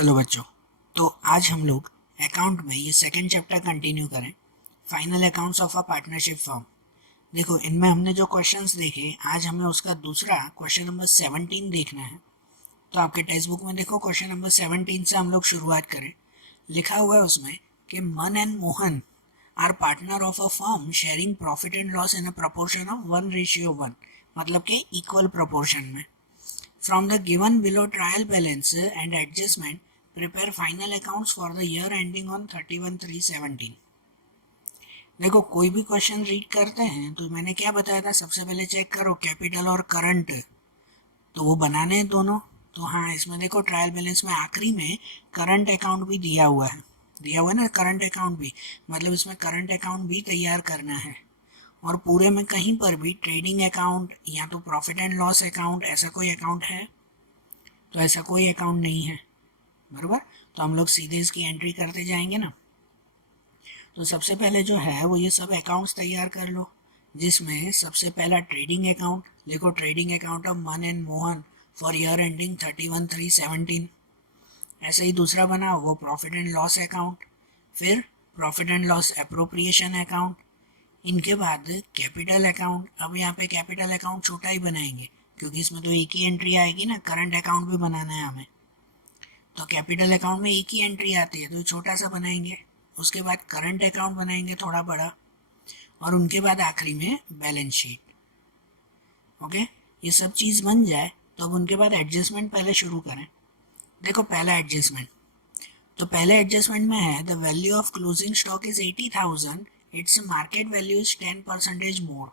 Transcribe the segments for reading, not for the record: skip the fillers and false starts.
चलो बच्चों, तो आज हम लोग अकाउंट में ये सेकंड चैप्टर कंटिन्यू करें, final accounts of a partnership firm. देखो, इनमें हमने जो क्वेश्चंस देखे, आज हमें उसका दूसरा क्वेश्चन नंबर 17 देखना है। तो आपके टेक्स्ट बुक में देखो, क्वेश्चन नंबर 17 से हम लोग शुरुआत करें। लिखा हुआ है उसमें कि Man and Mohan are partner of a firm sharing profit and loss in a proportion of 1:1, मतलब कि इक्वल प्रोपोर्शन में। From the given below trial balance and adjustment, prepare final accounts for the year ending on 31/3/17। देखो, कोई भी question read करते हैं तो मैंने क्या बताया था, सबसे पहले चेक करो कैपिटल और करंट, तो वो बनाने हैं दोनों। तो हाँ, इसमें देखो ट्रायल बैलेंस में आखिरी में करंट अकाउंट भी दिया हुआ है, ना करंट अकाउंट भी, मतलब इसमें करंट अकाउंट भी तैयार करना है। और पूरे में कहीं पर भी ट्रेडिंग अकाउंट या तो प्रॉफिट एंड लॉस अकाउंट ऐसा कोई अकाउंट है? तो ऐसा कोई अकाउंट नहीं है, बराबर। तो हम लोग सीधे इसकी एंट्री करते जाएंगे ना। तो सबसे पहले जो है वो ये सब अकाउंट्स तैयार कर लो, जिसमें सबसे पहला ट्रेडिंग अकाउंट देखो, ट्रेडिंग अकाउंट ऑफ मन and Mohan for year ending 31/3/17। ऐसे ही दूसरा बना वो प्रॉफिट एंड लॉस अकाउंट, फिर profit and loss appropriation account, इनके बाद कैपिटल अकाउंट। अब यहाँ पे कैपिटल अकाउंट छोटा ही बनाएंगे क्योंकि इसमें तो एक ही एंट्री आएगी ना, करंट अकाउंट भी बनाना है हमें, तो कैपिटल अकाउंट में एक ही एंट्री आती है तो छोटा सा बनाएंगे। उसके बाद करंट अकाउंट बनाएंगे थोड़ा बड़ा, और उनके बाद आखिरी में बैलेंस शीट। ओके, ये सब चीज़ बन जाए तो अब उनके बाद एडजस्टमेंट पहले शुरू करें। देखो, पहला एडजस्टमेंट, तो पहले एडजस्टमेंट में है the value of closing stock is 80,000, its market value is 10% more.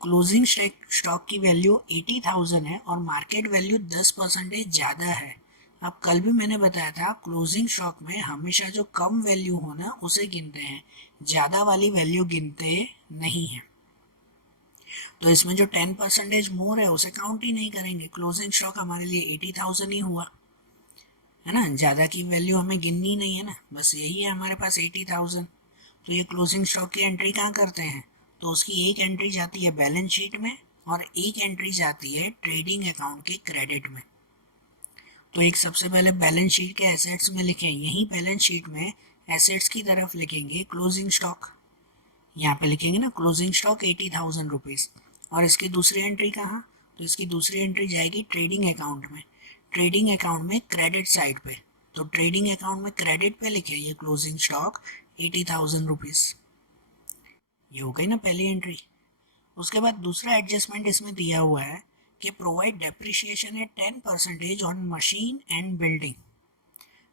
Closing stock की वैल्यू 80,000 है और मार्केट वैल्यू 10% ज़्यादा है। अब कल भी मैंने बताया था, क्लोजिंग स्टॉक में हमेशा जो कम वैल्यू हो ना उसे गिनते हैं, ज़्यादा वाली वैल्यू गिनते नहीं हैं। तो इसमें जो 10% मोर है उसे काउंट ही नहीं करेंगे, क्लोजिंग स्टॉक हमारे लिए 80,000 ही हुआ है ना, ज़्यादा की वैल्यू हमें गिननी नहीं है ना, बस यही है हमारे पास 80,000। तो ये क्लोजिंग स्टॉक की एंट्री कहाँ करते हैं, तो उसकी एक एंट्री जाती है बैलेंस शीट में और एक एंट्री जाती है ट्रेडिंग अकाउंट के क्रेडिट में। तो एक सबसे पहले बैलेंस शीट के एसेट्स में लिखें, यहीं बैलेंस शीट में एसेट्स की तरफ लिखेंगे क्लोजिंग स्टॉक, यहाँ पे लिखेंगे ना क्लोजिंग स्टॉक 80,000 रुपीज़। और इसकी दूसरी एंट्री कहाँ, तो इसकी दूसरी एंट्री जाएगी ट्रेडिंग अकाउंट में, ट्रेडिंग अकाउंट में क्रेडिट साइड पे। तो ट्रेडिंग अकाउंट में क्रेडिट पे लिखे ये क्लोजिंग स्टॉक 80,000 रुपीज़। ये हो गई ना पहली एंट्री। उसके बाद दूसरा एडजस्टमेंट इसमें दिया हुआ है कि provide depreciation eight 10% on machine and building.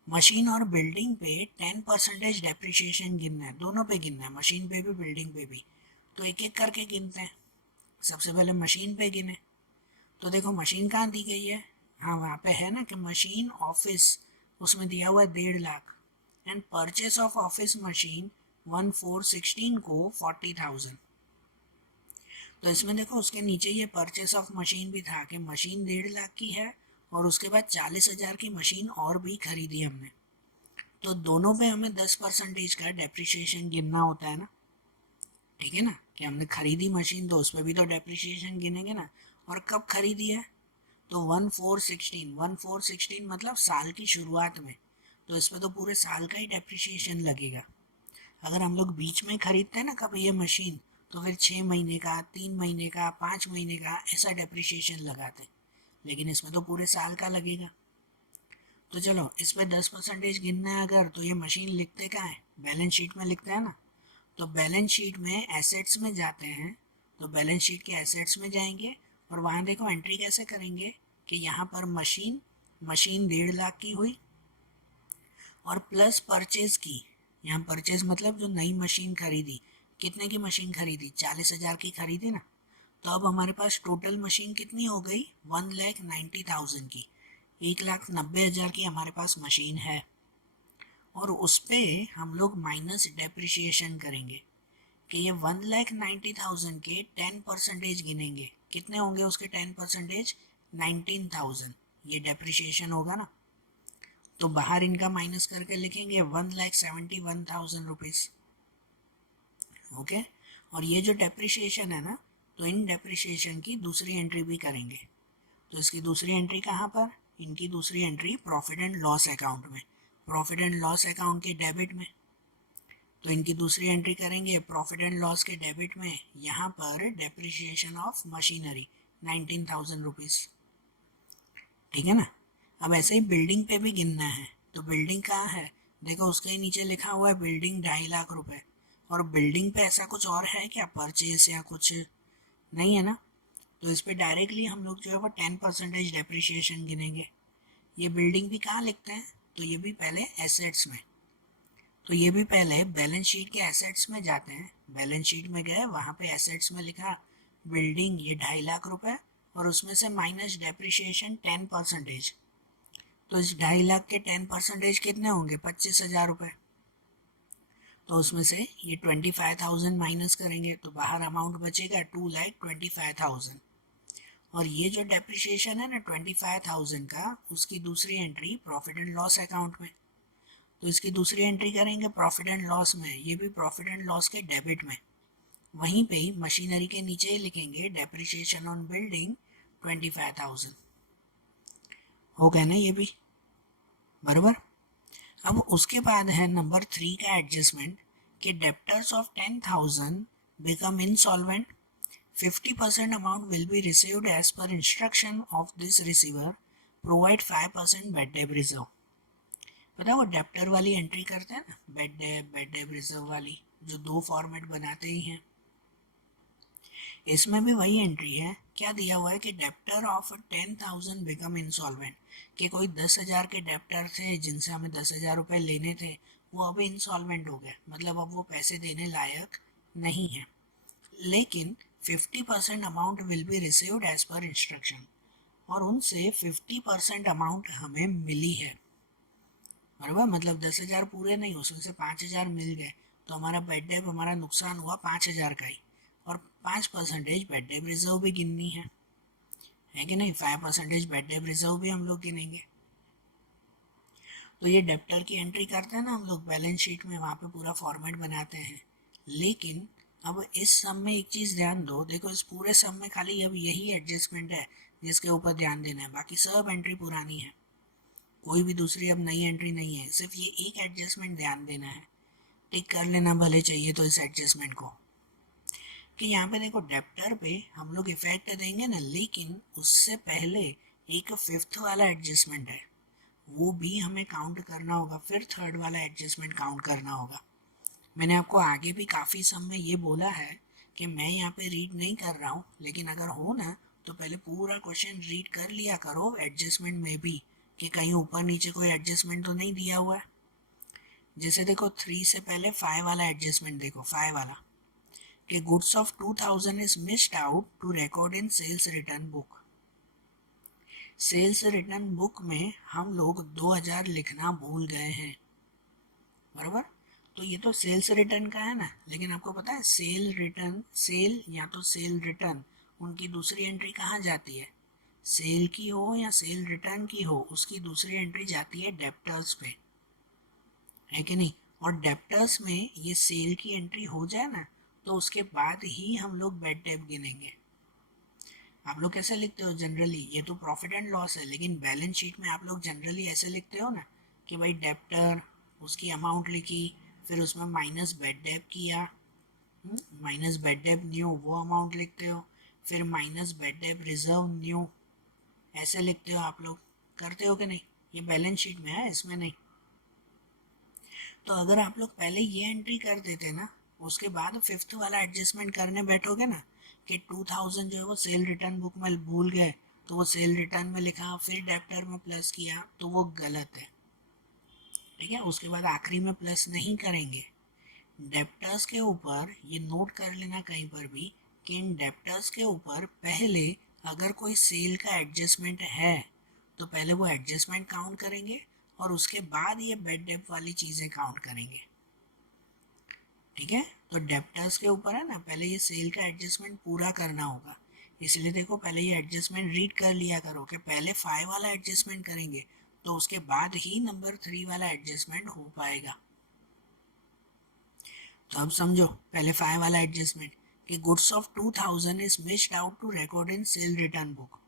Machine और बिल्डिंग पे 10% डेप्रिसिएशन गिनना है, दोनों पे गिनना है, मशीन पे भी बिल्डिंग पे भी। तो एक एक करके गिनते हैं। सबसे पहले मशीन पे गिने, तो देखो मशीन कहाँ दी गई है, हाँ वहाँ पे है ना कि मशीन ऑफिस, उसमें दिया हुआ है 1.5 lakh. And purchase of office machine 1/4/16 को 40,000। तो इसमें देखो उसके नीचे ये परचेस ऑफ मशीन भी था कि मशीन 1.5 लाख की है और उसके बाद 40,000 की मशीन और भी खरीदी हमने। तो दोनों पे हमें 10% का डेप्रिसिएशन गिनना होता है ना, ठीक है ना, कि हमने खरीदी मशीन तो उस पर भी तो डेप्रिसिएशन गिनेंगे ना। और कब खरीदी है, तो 1/4/16 मतलब साल की शुरुआत में, तो इस पर तो पूरे साल का ही डेप्रिसिएशन लगेगा। अगर हम लोग बीच में खरीदते हैं ना कभी ये मशीन, तो फिर 6 महीने का, 3 महीने का, 5 महीने का ऐसा डेप्रिसिएशन लगाते, लेकिन इसमें तो पूरे साल का लगेगा। तो चलो इस पर 10% गिनना है अगर, तो ये मशीन लिखते कहाँ है, बैलेंस शीट में लिखते हैं ना। तो बैलेंस शीट में एसेट्स में जाते हैं, तो बैलेंस शीट के एसेट्स में जाएंगे और वहाँ देखो एंट्री कैसे करेंगे कि यहाँ पर मशीन 1.5 लाख की हुई और प्लस परचेज की, यहाँ परचेज मतलब जो नई मशीन खरीदी, कितने की मशीन खरीदी, 40,000 की खरीदी ना। तो अब हमारे पास टोटल मशीन कितनी हो गई, 1,90,000 की, 1,90,000 की हमारे पास मशीन है। और उस पर हम लोग माइनस डेप्रिसिएशन करेंगे कि ये 1,90,000 के 10% गिनेंगे, कितने होंगे उसके 10%, 19,000, ये डेप्रिसिएशन होगा ना। तो बाहर इनका माइनस करके लिखेंगे 1,71,000 रुपीज़। ओके, और ये जो डेप्रिसिएशन है ना, तो इन डेप्रिसिएशन की दूसरी एंट्री भी करेंगे। तो इसकी दूसरी एंट्री कहाँ पर, इनकी दूसरी entry profit and loss account में, प्रॉफिट एंड लॉस अकाउंट के डेबिट में। तो इनकी दूसरी एंट्री करेंगे प्रॉफिट एंड लॉस के डेबिट में, यहाँ पर डेप्रिसिएशन ऑफ मशीनरी 19,000 रुपीज़, ठीक है ना। अब ऐसे ही बिल्डिंग पे भी गिनना है, तो बिल्डिंग कहाँ है, देखो उसके ही नीचे लिखा हुआ है बिल्डिंग 2.5 लाख रुपए। और बिल्डिंग पे ऐसा कुछ और है क्या, परचेस या कुछ नहीं है ना, तो इस पे डायरेक्टली हम लोग जो है वो 10% डेप्रिसिएशन गिनेंगे। ये बिल्डिंग भी कहाँ लिखते हैं, तो ये भी पहले एसेट्स में, तो ये भी पहले बैलेंस शीट के एसेट्स में जाते हैं। बैलेंस शीट में गए, वहाँ पे एसेट्स में लिखा बिल्डिंग ये 2.5 लाख रुपए, और उसमें से माइनस डेप्रिसिएशन 10%। तो इस 2.5 लाख के 10% कितने होंगे, 25,000 रुपये। तो उसमें से ये 25,000 माइनस करेंगे तो बाहर अमाउंट बचेगा 2,25,000। और ये जो डेप्रिसिएशन है ना 25,000 का, उसकी दूसरी entry profit and loss account में। तो इसकी दूसरी एंट्री करेंगे प्रॉफिट एंड लॉस में, ये भी प्रॉफिट एंड लॉस के डेबिट में। वहीं पे ही मशीनरी के नीचे ही लिखेंगे डेप्रिसिएशन ऑन बिल्डिंग 25,000। हो गया ना ये भी, बराबर। अब उसके बाद है नंबर 3 का एडजस्टमेंट कि debtors of 10,000 become insolvent, 50% amount will be received as per instruction of this receiver, provide 5% bad debt reserve। पता है वो डेप्टर वाली एंट्री करते हैं ना, बैड डेट रिजर्व वाली, जो 2 फॉर्मेट बनाते ही हैं, इसमें भी वही एंट्री है। क्या दिया हुआ है कि डेप्टर ऑफ 10,000 बिकम इंसॉल्वेंट, कि कोई 10,000 के डेप्टर थे जिनसे हमें 10,000 रुपये लेने थे, वो अभी इंसॉल्वेंट हो गए, मतलब अब वो पैसे देने लायक नहीं है। लेकिन 50% amount will be received as per instruction, और उनसे 50% अमाउंट हमें मिली है, बराबर। मतलब 10,000 पूरे नहीं, उसमें से 5,000 मिल गए, तो हमारा बेड डेप, हमारा नुकसान हुआ 5,000 का ही। और 5% बेड डेप रिजर्व भी गिननी है कि नहीं, 5% बेड डेप रिजर्व भी हम लोग गिनेंगे। तो ये डेप्टर की एंट्री करते हैं ना हम लोग बैलेंस शीट में, वहाँ पे पूरा फॉर्मेट बनाते हैं। लेकिन अब इस सम में एक चीज़ ध्यान दो, देखो इस पूरे सम में खाली अब यही एडजस्टमेंट है जिसके ऊपर ध्यान देना है, बाकी सब एंट्री पुरानी है, कोई भी दूसरी अब नई एंट्री नहीं है, सिर्फ ये एक एडजस्टमेंट ध्यान देना है। टिक कर लेना भले चाहिए तो इस एडजस्टमेंट को, कि यहाँ पे देखो डेप्टर पे हम लोग इफेक्ट देंगे ना, लेकिन उससे पहले एक फिफ्थ वाला एडजस्टमेंट है, वो भी हमें काउंट करना होगा, फिर थर्ड वाला एडजस्टमेंट काउंट करना होगा। मैंने आपको आगे भी काफ़ी सम में ये बोला है कि मैं यहाँ पे रीड नहीं कर रहा हूँ, लेकिन अगर हो ना तो पहले पूरा क्वेश्चन रीड कर लिया करो एडजस्टमेंट में भी, कि कहीं ऊपर नीचे कोई एडजस्टमेंट तो नहीं दिया हुआ है। जैसे देखो 3 से पहले 5 वाला एडजस्टमेंट देखो, 5 वाला कि goods of 2,000 is missed out to record in sales return book. Sales return book में हम लोग 2,000 लिखना भूल गए हैं, बराबर। तो ये तो सेल्स रिटर्न का है ना, लेकिन आपको पता है सेल रिटर्न, सेल या तो सेल रिटर्न, उनकी दूसरी एंट्री कहाँ जाती है, सेल की हो या सेल रिटर्न की हो, उसकी दूसरी एंट्री जाती है डेप्टर्स पे, है कि नहीं। और डेप्टर्स में ये सेल की एंट्री हो जाए ना, तो उसके बाद ही हम लोग बेड डेप गिनेंगे। आप लोग कैसे लिखते हो जनरली, ये तो प्रॉफिट एंड लॉस है, लेकिन बैलेंस शीट में आप लोग जनरली ऐसे लिखते हो ना कि भाई डेप्टर, उसकी अमाउंट लिखी, फिर उसमें माइनस बेड डेप किया, माइनस बेड डेप न्यू, वो अमाउंट लिखते हो, फिर minus bad debt reserve new, ऐसे लिखते हो आप लोग, करते हो कि नहीं। ये बैलेंस शीट में है, इसमें नहीं। तो अगर आप लोग पहले ये एंट्री कर देते ना, उसके बाद फिफ्थ वाला एडजस्टमेंट करने बैठोगे ना कि 2,000 जो है वो सेल रिटर्न बुक में भूल गए, तो वो सेल रिटर्न में लिखा, फिर डेप्टर में प्लस किया, तो वो गलत है, ठीक है। उसके बाद आखिरी में प्लस नहीं करेंगे। डेप्टर्स के ऊपर ये नोट कर लेना कहीं पर भी कि इन डेप्टर्स के ऊपर पहले अगर कोई सेल का एडजस्टमेंट है तो पहले वो एडजस्टमेंट काउंट करेंगे, और उसके बाद ये बेड डेप वाली चीज़ें काउंट करेंगे, ठीक है। तो डेप्टर्स के ऊपर है ना, पहले ये सेल का एडजस्टमेंट पूरा करना होगा, इसलिए देखो पहले ये एडजस्टमेंट रीड कर लिया करो कि पहले 5 वाला एडजस्टमेंट करेंगे, तो उसके बाद ही नंबर 3 वाला एडजस्टमेंट हो पाएगा। तो अब समझो पहले 5 वाला एडजस्टमेंट कि goods of 2,000 is missed out to record in sale return book.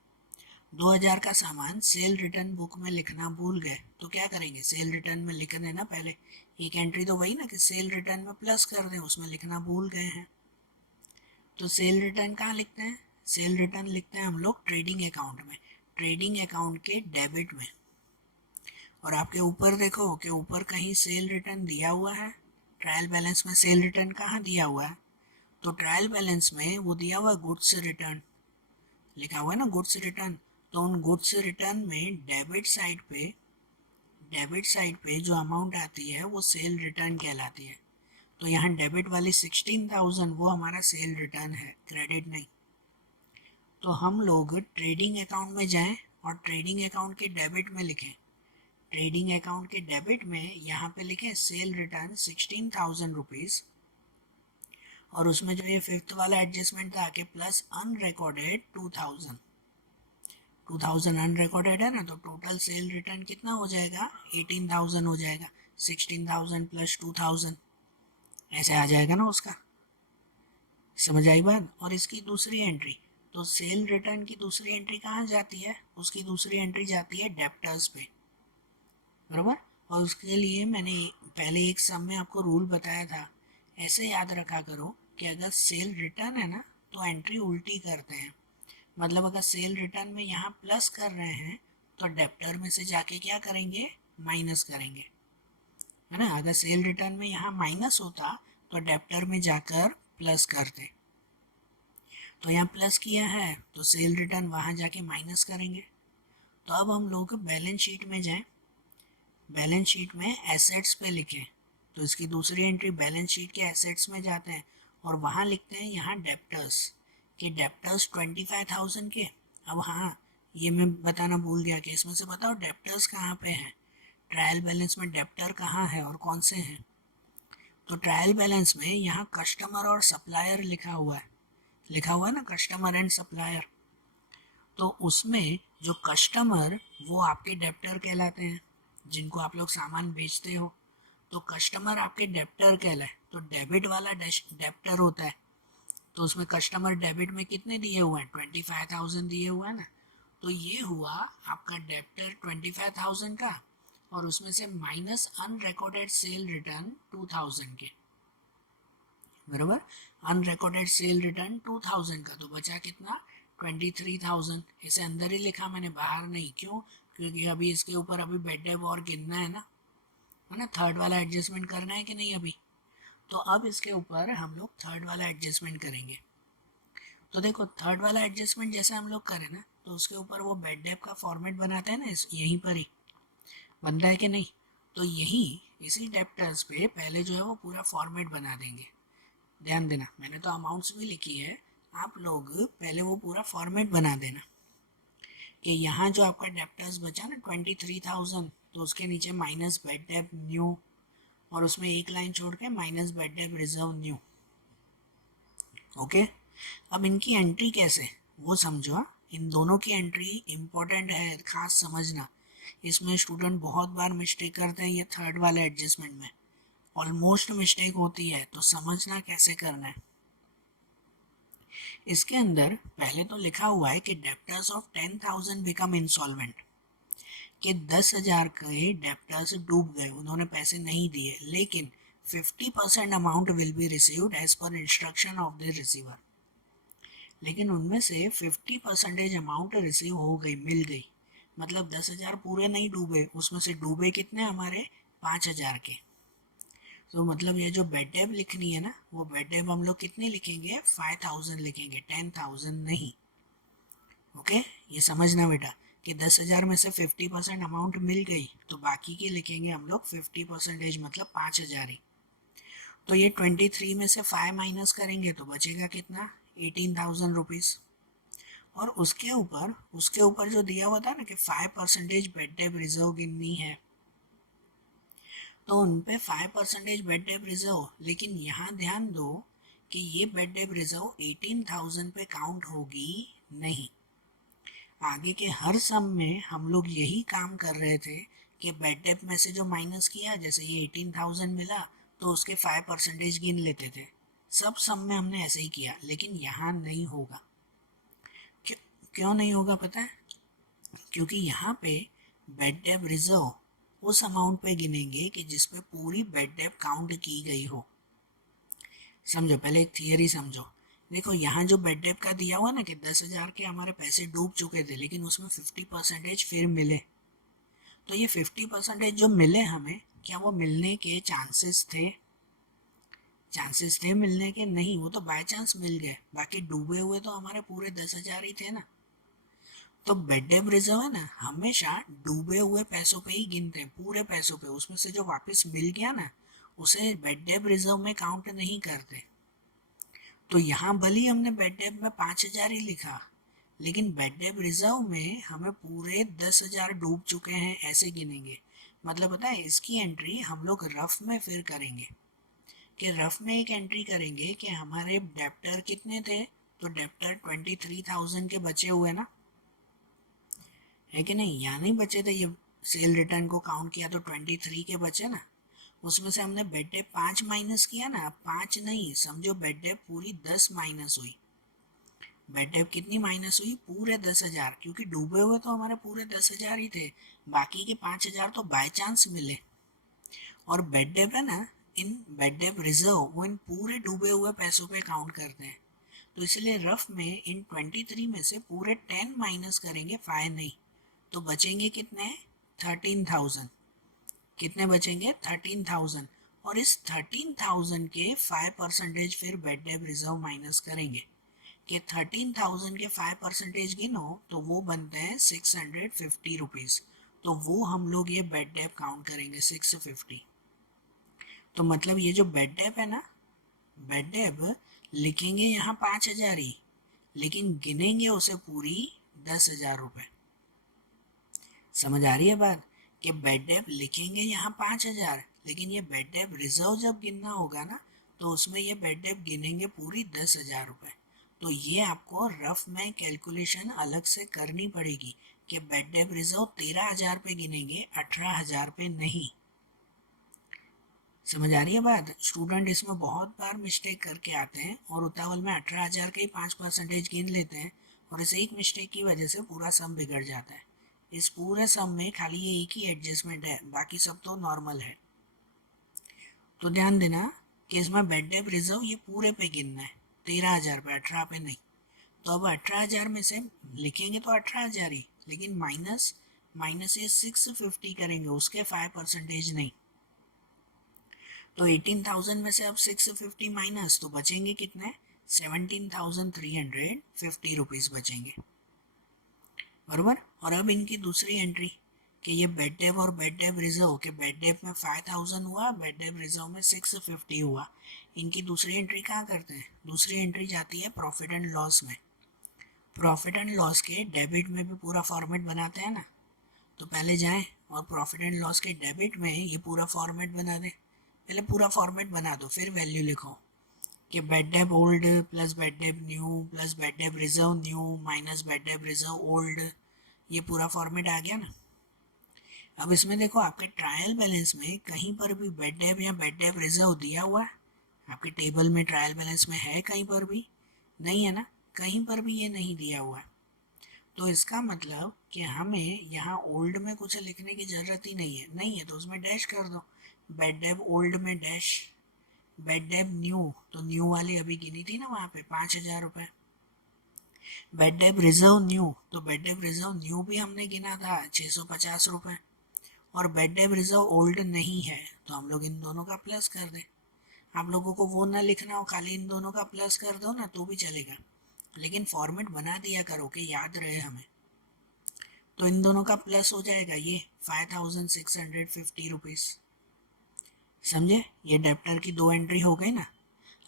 2000 का सामान सेल रिटर्न बुक में लिखना भूल गए तो क्या करेंगे, सेल रिटर्न में लिख देना पहले। एक एंट्री तो वही ना कि सेल रिटर्न में प्लस कर दें, उसमें लिखना भूल गए हैं। तो सेल रिटर्न कहाँ लिखते हैं, सेल रिटर्न लिखते हैं हम लोग ट्रेडिंग अकाउंट में, ट्रेडिंग अकाउंट के डेबिट में। और आपके ऊपर देखो कि ऊपर कहीं सेल रिटर्न दिया हुआ है, ट्रायल बैलेंस में सेल रिटर्न कहाँ दिया हुआ है, तो ट्रायल बैलेंस में वो दिया हुआ है गुड्स रिटर्न, लिखा हुआ है ना गुड्स रिटर्न। तो उन गुड्स रिटर्न में डेबिट साइड पे जो अमाउंट आती है वो सेल रिटर्न कहलाती है। तो यहाँ डेबिट वाली 16,000 वो हमारा सेल रिटर्न है, क्रेडिट नहीं। तो हम लोग ट्रेडिंग अकाउंट में जाएं और ट्रेडिंग अकाउंट के डेबिट में लिखें, ट्रेडिंग अकाउंट के डेबिट में यहाँ पे लिखें सेल रिटर्न 16,000 रुपीज़, और उसमें जो ये फिफ्थ वाला एडजस्टमेंट था कि प्लस अनरिकॉर्डेड 2000 अनरिकॉर्डेड है ना, तो टोटल सेल रिटर्न कितना हो जाएगा, 18,000 हो जाएगा। 16,000 प्लस 2000 ऐसे आ जाएगा ना उसका, समझ आई बात। और इसकी दूसरी एंट्री, तो सेल रिटर्न की दूसरी एंट्री कहाँ जाती है, उसकी दूसरी एंट्री जाती है डेप्टर्स पे, बराबर। और उसके लिए मैंने पहले एक सम में आपको रूल बताया था, ऐसे याद रखा करो कि अगर सेल रिटर्न है ना तो एंट्री उल्टी करते हैं। मतलब अगर सेल रिटर्न में यहाँ प्लस कर रहे हैं तो डेप्टर में से जाके क्या करेंगे, माइनस करेंगे, है ना। अगर सेल रिटर्न में यहाँ माइनस होता तो डेप्टर में जाकर प्लस करते। तो यहाँ प्लस किया है तो सेल रिटर्न वहाँ जाके माइनस करेंगे। तो अब हम लोग बैलेंस शीट में जाएं, बैलेंस शीट में एसेट्स पे लिखें, तो इसकी दूसरी एंट्री बैलेंस शीट के एसेट्स में जाते हैं और वहाँ लिखते हैं यहाँ डेप्टर्स, कि डेप्टर्स 25,000 के। अब हाँ, ये मैं बताना भूल गया कि इसमें से बताओ डेप्टर्स कहाँ पे हैं, ट्रायल बैलेंस में डेप्टर कहाँ है और कौन से हैं। तो ट्रायल बैलेंस में यहाँ कस्टमर और सप्लायर लिखा हुआ है ना, कस्टमर एंड सप्लायर। तो उसमें जो कस्टमर वो आपके डेप्टर कहलाते हैं, जिनको आप लोग सामान बेचते हो, तो कस्टमर आपके डेप्टर कहलाए। तो डेबिट वाला डेप्टर होता है, तो उसमें कस्टमर डेबिट में कितने दिए हुए हैं, 25,000 दिए हुआ है ना। तो ये हुआ आपका डेप्टर 25,000 का, और उसमें से माइनस अनरिकॉर्डेड सेल रिटर्न 2,000 के, बराबर। अनरिकॉर्डेड सेल रिटर्न 2,000 का, तो बचा कितना, 23,000। इसे अंदर ही लिखा मैंने, बाहर नहीं। क्यों, क्योंकि अभी इसके ऊपर अभी बेड डेब और गिनना है ना, थर्ड वाला एडजस्टमेंट करना है कि नहीं अभी। तो अब इसके ऊपर हम लोग थर्ड वाला एडजस्टमेंट करेंगे। तो देखो थर्ड वाला एडजस्टमेंट जैसे हम लोग करें ना, तो उसके ऊपर वो बेड डेब का फॉर्मेट बनाते हैं ना, यहीं पर ही बनता है कि नहीं। तो यही इसी डेप्टर्स पे पहले जो है वो पूरा फॉर्मेट बना देंगे। ध्यान देना, मैंने तो अमाउंट्स भी लिखी है, आप लोग पहले वो पूरा फॉर्मेट बना देना कि यहाँ जो आपका डेप्टर्स बचा ना 23,000, तो उसके नीचे माइनस बेड डेप न्यू, और उसमें एक लाइन छोड़ के minus bad debt reserve new. Okay, अब इनकी एंट्री कैसे वो समझो। इन दोनों की एंट्री इम्पोर्टेंट है, खास समझना। इसमें स्टूडेंट बहुत बार मिस्टेक करते हैं, ये थर्ड वाले एडजस्टमेंट में ऑलमोस्ट मिस्टेक होती है, तो समझना कैसे करना है। इसके अंदर पहले तो लिखा हुआ है कि डेप्टर्स ऑफ 10,000 बिकम इंसॉल्वेंट, कि 10,000 के डेप्टर्स डूब गए, उन्होंने पैसे नहीं दिए, लेकिन 50% amount will be received as per instruction of the receiver. लेकिन उनमें से 50% अमाउंट रिसीव हो गई, मिल गई, मतलब 10,000 पूरे नहीं डूबे, उसमें से डूबे कितने हमारे, 5,000 के। तो मतलब ये जो बेड डेब लिखनी है ना, वो बेड डेब हम लोग कितनी लिखेंगे, 5,000 लिखेंगे, 10,000 नहीं। ओके, ये समझना बेटा कि 10,000 में से 50% अमाउंट मिल गई, तो बाकी की लिखेंगे हम लोग 50%, मतलब 5,000 ही। तो ये 23 में से 5 माइनस करेंगे तो बचेगा कितना, 18,000 रुपीज़। और उसके ऊपर जो दिया हुआ था ना कि 5% बेड डेब रिजर्व गिननी है, तो उन पे 5% बेड डेप रिजर्व। लेकिन यहाँ ध्यान दो कि ये बेड डेप रिजर्व 18,000 पे काउंट होगी नहीं। आगे के हर सम में हम लोग यही काम कर रहे थे कि बेड डेप में से जो माइनस किया, जैसे ये 18,000 मिला तो उसके 5% गिन लेते थे। सब सम में हमने ऐसे ही किया, लेकिन यहाँ नहीं होगा। क्यों क्यों नहीं होगा पता है, क्योंकि यहाँ पे बेड डेप रिजर्व उस अमाउंट पे गिनेंगे कि जिसपे पूरी बेड डेप काउंट की गई हो। समझो, पहले एक थियरी समझो। देखो यहाँ जो बेड डेप का दिया हुआ ना कि 10,000 के हमारे पैसे डूब चुके थे, लेकिन उसमें 50% फिर मिले। तो ये 50% जो मिले हमें, क्या वो मिलने के चांसेस थे? चांसेस थे मिलने के? नहीं, वो तो बाय चांस मिल गए। बाकी डूबे हुए तो हमारे पूरे 10,000 ही थे ना। तो बेड डेप रिजर्व है ना, हमेशा डूबे हुए पैसों पे ही गिनते हैं, पूरे पैसों पे। उसमें से जो वापस मिल गया ना, उसे बेड डेप रिजर्व में काउंट नहीं करते। तो यहाँ भले ही हमने बेड डेप में 5,000 ही लिखा, लेकिन बेड डेप रिजर्व में हमें पूरे 10,000 डूब चुके हैं ऐसे गिनेंगे। मतलब पता है, इसकी एंट्री हम लोग रफ में फिर करेंगे। कि रफ में एक एंट्री करेंगे कि हमारे डेप्टर कितने थे, तो डेप्टर 23,000 के बचे हुए ना, है कि नहीं? यहाँ नहीं बचे थे, ये सेल रिटर्न को काउंट किया तो 23 के बचे ना। उसमें से हमने बेड डेप 5 माइनस किया ना, 5 नहीं, समझो बेड डेप पूरी 10 माइनस हुई। बेड डेप कितनी माइनस हुई? पूरे 10,000, क्योंकि डूबे हुए तो हमारे पूरे 10,000 ही थे, बाकी के 5,000 तो बाय चांस मिले। और बेड डेप है ना, इन बेड डेप रिजर्व वो इन पूरे डूबे हुए पैसों पे काउंट करते हैं। तो इसलिए रफ में इन 23 में से पूरे 10 माइनस करेंगे, 5 नहीं। तो बचेंगे कितने? 13,000। कितने बचेंगे? 13,000। और इस 13,000 के 5% फिर बेड डेप रिजर्व माइनस करेंगे। कि 13,000 के 5% गिनो तो वो बनते हैं 650 रुपीज़। तो वो हम लोग ये बेड डेप काउंट करेंगे 650। तो मतलब ये जो बेड डेप है ना, बेड डेप लिखेंगे यहाँ 5,000 ही, लेकिन गिनेंगे उसे पूरी 10,000 रुपये। समझ आ रही है बात? कि बेड डेप लिखेंगे यहाँ 5,000, लेकिन ये बेड डेप रिजर्व जब गिनना होगा ना, तो उसमें ये बेड डेप गिनेंगे पूरी 10,000 रुपये। तो ये आपको रफ में कैलकुलेशन अलग से करनी पड़ेगी कि बेड डेप रिजर्व 13,000 पे गिनेंगे, 18,000 पे नहीं। समझ आ रही है बात? स्टूडेंट इसमें बहुत बार मिस्टेक करके आते हैं और उतावल में 18,000 के ही 5% गिन लेते हैं, और इस एक मिस्टेक की वजह से पूरा सम बिगड़ जाता है। इस पूरे सम में खाली ये एक ही एडजस्टमेंट है, बाकी सब तो नॉर्मल है। तो ध्यान देना कि इसमें बेड डेप रिजर्व ये पूरे पे गिनना है, 13,000 पे, 18 पे नहीं। तो अब 18,000 में से लिखेंगे तो 18,000 ही, लेकिन माइनस माइनस ये 650 करेंगे, उसके 5% नहीं। तो 18,000 में से अब 650 माइनस, तो बचेंगे कितने? 17,350 रुपीज़ बचेंगे, बराबर। और अब इनकी दूसरी एंट्री कि ये बेड डेप और बेड डेप रिजर्व के बेड डेप में 5,000 हुआ, बेड डेप रिजर्व में 650 हुआ। इनकी दूसरी एंट्री कहाँ करते हैं? दूसरी एंट्री जाती है प्रॉफिट एंड लॉस में। प्रॉफिट एंड लॉस के डेबिट में भी पूरा फॉर्मेट बनाते हैं ना। तो पहले जाएं और प्रॉफिट एंड लॉस के डेबिट में ये पूरा फॉर्मेट बना दें। पहले पूरा फॉर्मेट बना दो, फिर वैल्यू लिखो कि bad debt old plus bad debt new plus bad debt reserve new minus bad debt reserve old. ये पूरा फॉर्मेट आ गया ना। अब इसमें देखो, आपके ट्रायल बैलेंस में कहीं पर भी बेड डेप या बेड डेप रिजर्व दिया हुआ है? आपके टेबल में ट्रायल बैलेंस में है कहीं पर भी? नहीं है ना, कहीं पर भी ये नहीं दिया हुआ है। तो इसका मतलब कि हमें यहाँ ओल्ड में कुछ लिखने की ज़रूरत ही नहीं है। नहीं है तो उसमें डैश कर दो, बेड डेप ओल्ड में डैश, बेड डेप न्यू, तो न्यू वाली अभी गिनी थी ना वहाँ पे 5,000 रुपये। बेड डेप रिजर्व न्यू, तो बेड डेप रिजर्व न्यू भी हमने गिना था 650 रुपये। और बेड डेप रिजर्व ओल्ड नहीं है, तो हम लोग इन दोनों का प्लस कर दें। आप लोगों को वो ना लिखना हो, खाली इन दोनों का प्लस कर दो ना तो भी चलेगा, लेकिन फॉर्मेट बना दिया करो कि याद रहे हमें। तो इन दोनों का प्लस हो जाएगा ये 5,650 रुपीज़। समझे? ये डेप्टर की दो एंट्री हो गई ना।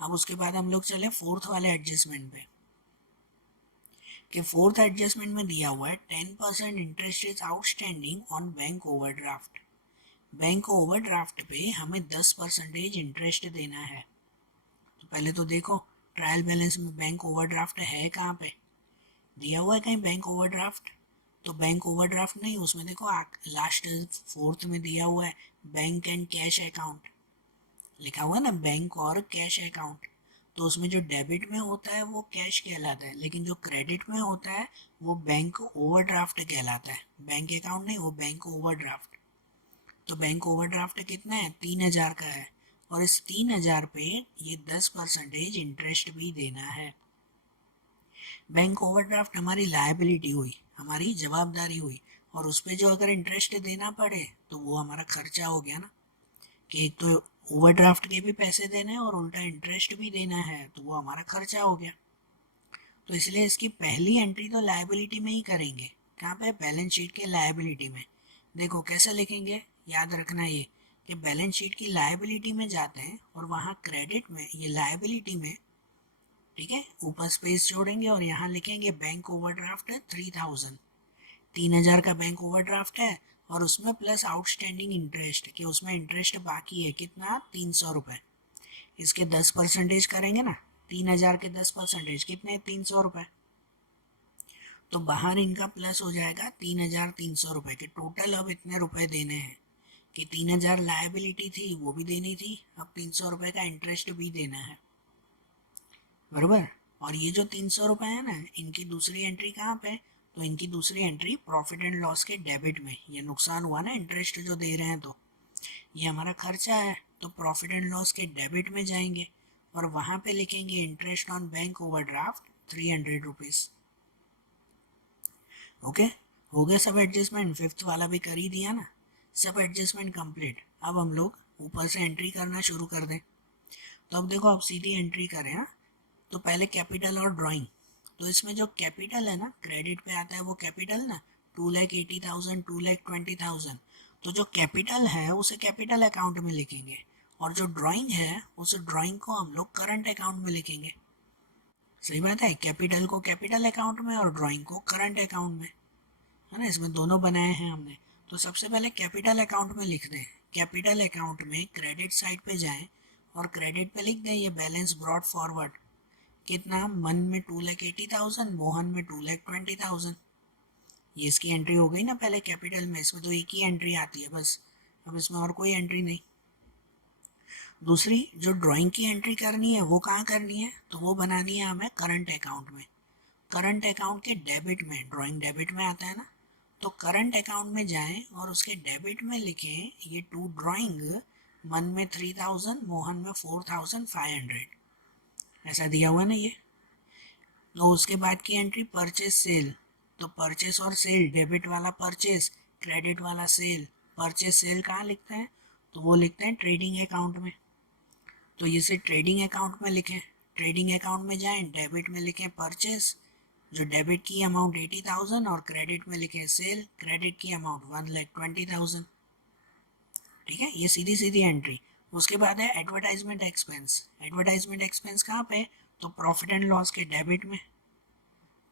अब उसके बाद हम लोग चले फोर्थ वाले एडजस्टमेंट पे। कि फोर्थ एडजस्टमेंट में दिया हुआ है 10% interest is outstanding on bank overdraft. Bank overdraft पे हमें 10% इंटरेस्ट देना है। तो पहले तो देखो ट्रायल बैलेंस में बैंक ओवरड्राफ्ट है कहाँ पे? दिया हुआ है कहीं बैंक ओवरड्राफ्ट? तो बैंक ओवरड्राफ्ट नहीं, उसमें देखो लास्ट फोर्थ में दिया हुआ है बैंक एंड कैश अकाउंट, लिखा हुआ है ना बैंक और कैश अकाउंट। तो उसमें जो डेबिट में होता है वो कैश कहलाता है, लेकिन जो क्रेडिट में होता है वो बैंक ओवरड्राफ्ट कहलाता है। बैंक अकाउंट नहीं, वो बैंक ओवरड्राफ्ट। तो बैंक ओवरड्राफ्ट कितना है, 3,000 का है, और इस 3,000 पे ये 10% इंटरेस्ट भी देना है। बैंक ओवरड्राफ्ट हमारी लायबिलिटी हुई, हमारी जवाबदारी हुई, और उस पर जो अगर इंटरेस्ट देना पड़े तो वो हमारा खर्चा हो गया ना, कि एक तो ओवरड्राफ्ट के भी पैसे देने हैं और उल्टा इंटरेस्ट भी देना है, तो वो हमारा खर्चा हो गया। तो इसलिए इसकी पहली एंट्री तो लायबिलिटी में ही करेंगे। कहाँ पे, बैलेंस शीट के लायबिलिटी में। देखो कैसे लिखेंगे, याद रखना ये कि बैलेंस शीट की लायबिलिटी में जाते हैं और वहाँ क्रेडिट में, ये लायबिलिटी में, ठीक है, ऊपर स्पेस जोड़ेंगे और यहाँ लिखेंगे बैंक ओवरड्राफ्ट 3,000। 3,000 का बैंक ओवरड्राफ्ट है और उसमें प्लस आउटस्टैंडिंग इंटरेस्ट, कि उसमें इंटरेस्ट बाकी है कितना, 300 रुपये। इसके 10% करेंगे ना, 3,000 के 10% कितने, 300 रुपये। तो बाहर इनका प्लस हो जाएगा 3,300 रुपये के। टोटल अब इतने रुपए देने हैं कि 3,000 लायबिलिटी थी वो भी देनी थी, अब 300 रुपये का इंटरेस्ट भी देना है, बराबर। और ये जो 300 रुपये है ना, इनकी दूसरी एंट्री कहाँ पे, तो इनकी दूसरी एंट्री प्रॉफिट एंड लॉस के डेबिट में। ये नुकसान हुआ ना इंटरेस्ट जो दे रहे हैं, तो ये हमारा खर्चा है, तो प्रॉफिट एंड लॉस के डेबिट में जाएंगे और वहाँ पे लिखेंगे interest on bank overdraft 300 rupees. Okay, हो गया सब एडजस्टमेंट, फिफ्थ वाला भी कर ही दिया ना, सब एडजस्टमेंट कंप्लीट। अब हम लोग ऊपर से एंट्री करना शुरू कर दें। तो अब देखो, अब सीधी एंट्री करें। हाँ, तो पहले कैपिटल और ड्राइंग। तो इसमें जो कैपिटल है ना, क्रेडिट पे आता है वो कैपिटल ना, 2,80,000, 2,20,000। तो जो कैपिटल है उसे कैपिटल अकाउंट में लिखेंगे, और जो ड्राइंग है उस ड्राइंग को हम लोग करंट अकाउंट में लिखेंगे। सही बात है, कैपिटल को कैपिटल अकाउंट में और ड्राइंग को करंट अकाउंट में, है ना, इसमें दोनों बनाए हैं हमने। तो सबसे पहले कैपिटल अकाउंट में लिख दें। कैपिटल अकाउंट में क्रेडिट साइड पे जाएं और क्रेडिट पे लिख दें ये बैलेंस ब्रॉड फॉरवर्ड। कितना, मन में 2,80,000, मोहन में 2,20,000। ये इसकी एंट्री हो गई ना पहले कैपिटल में, इसमें तो एक ही एंट्री आती है बस, अब इसमें और कोई एंट्री नहीं। दूसरी जो ड्राइंग की एंट्री करनी है वो कहाँ करनी है, तो वो बनानी है हमें करंट अकाउंट में। करंट अकाउंट के डेबिट में, ड्राइंग डेबिट में आता है ना, तो करंट अकाउंट में जाएं और उसके डेबिट में लिखें ये टू ड्राइंग, मन में 3,000, मोहन में 4,500, ऐसा दिया हुआ ना ये। तो उसके बाद की एंट्री परचेस सेल, तो परचेस और सेल, डेबिट वाला परचेस, क्रेडिट वाला सेल। परचेस सेल कहाँ लिखते हैं, तो वो लिखते हैं ट्रेडिंग अकाउंट में। तो इसे ट्रेडिंग अकाउंट में लिखें। ट्रेडिंग अकाउंट में जाएं, डेबिट में लिखें परचेस, जो डेबिट की अमाउंट 80,000, और क्रेडिट में लिखें सेल, क्रेडिट की अमाउंट 1,20,000। ठीक है, ये सीधी सीधी एंट्री। उसके बाद है एडवर्टाइजमेंट एक्सपेंस। एडवर्टाइजमेंट एक्सपेंस कहाँ पे, तो प्रॉफिट एंड लॉस के डेबिट में।